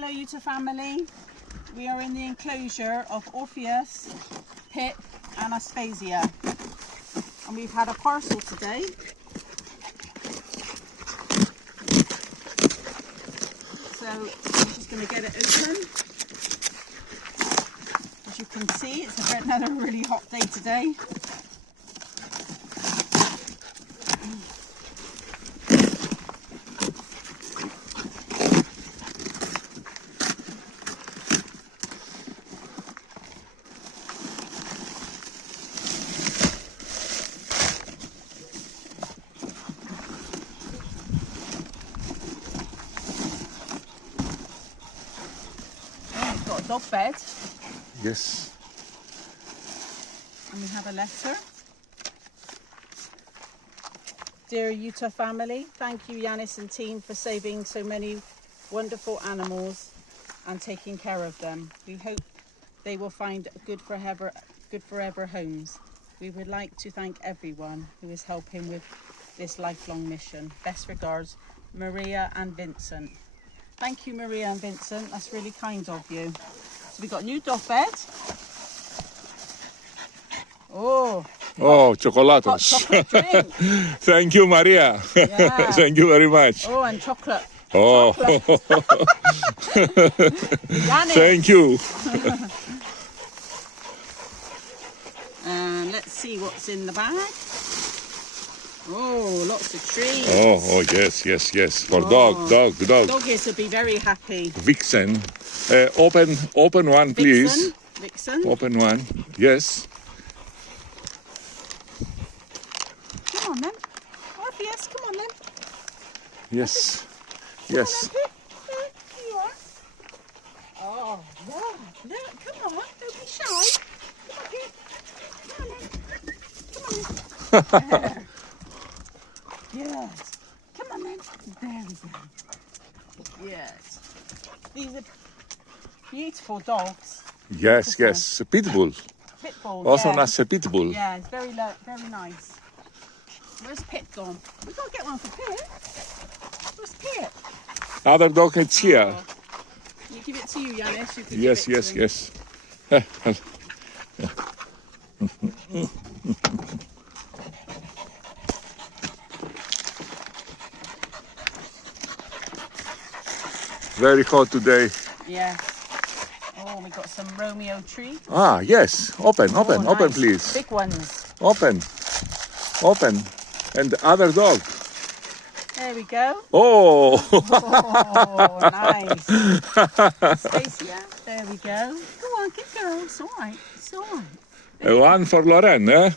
Hello Jutta family. We are in the enclosure of Othonas, Pit and ASPASIA. And we've had a parcel today. So I'm just going to get it open. As you can see, it's another really hot day today. Dog bed. Yes. And we have a letter. Dear Jutta family, thank you IOANNHS and team for saving so many wonderful animals and taking care of them. We hope they will find good forever homes. We would like to thank everyone who is helping with this lifelong mission. Best regards, Maria and Vincent. Thank you, Maria and Vincent. That's really kind of you. So we've got a new dog bed. Oh, Chocolatos. hot chocolate drink. Thank you, Maria. Yeah. Thank you very much. Oh, and chocolate. Oh, IOANNHS. thank you. And let's see what's in the bag. Oh, lots of treats. Oh, yes. For dog. Doggies will be very happy. Vixen. Open one, please. Vixen. Open one. Yes. Come on then. Orpheus, come on then. Yes. Come Yes. on, then. Here you are. Oh, yeah. Look, come on. Don't be shy. Come on, here. Come on then. Yes. Come on then. There we go. Yes. These are beautiful dogs. Yes. Pitbull. Pit bull. Also yeah. known as a pitbull. Yeah, it's very nice. Where's Pit gone? We've got to get one for Pit. Where's Pit? Other dog is here. Oh. You give it to you, IOANNHS. You can Yes. give it to him. Very hot today. Yeah. Oh, we got some Romeo tree. Ah, yes. Open, Oh, open, nice. please. Big ones. Open. And the other dog. There we go. Oh, Oh, nice. Stacia, there we go. Go on, good girl. It's all right. It's all right. one for Lorraine, eh?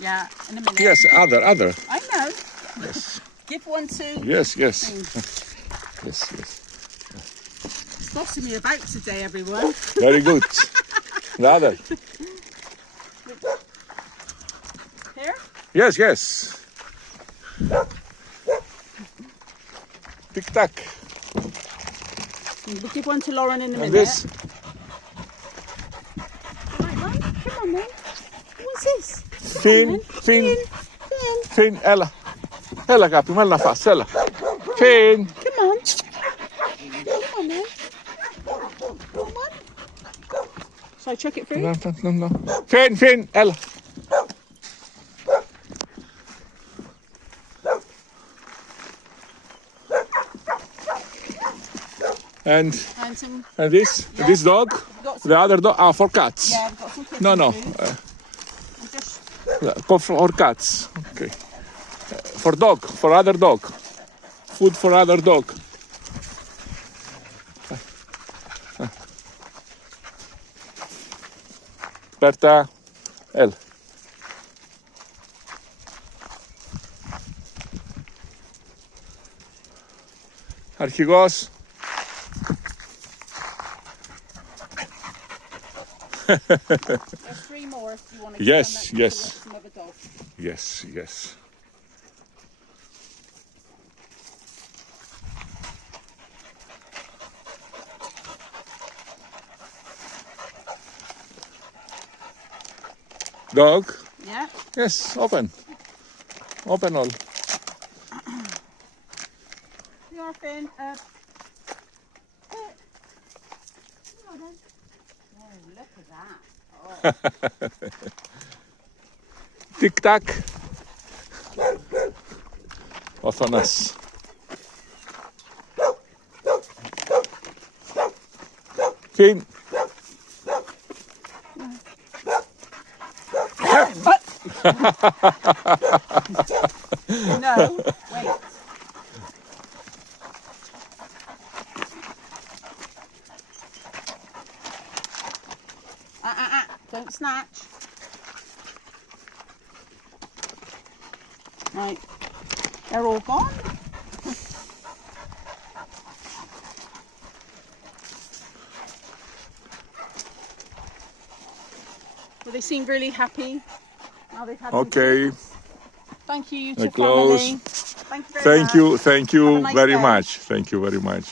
Yeah, in a minute. Yes, other. I know. Yes, Give one to. yes. Thing. Yes. It's bossing me about today, everyone. Very good. The other. Here? Yes. Tic tac. We'll give one to Lauren in a minute. And this. Right, Mike? Come on then. What's this? Finn, Ella, αγάπη, μέλα να φας, έλα. Finn. Come on. Come on then. Come on. Shall I check it through? No. Finn, έλα. And this dog, the other dog, for cats. Yeah, we've got some kids. No. For cats. Okay. For other dog. Food for other dog. Berta, έλα. Αρχηγός. There's three more if you want to Yes. some other dog. Yes. Dog? Yeah. Yes, open. Open all. The orphan. look at that. Tic tac. Othonas. King. No, wait. Don't snatch. Right, they're all gone. Well, they seem really happy. Now they've had some Okay. treats. Thank you, I Jutta close. family. Thank you very much. Thank you Have a nice very day. much. Thank you very much.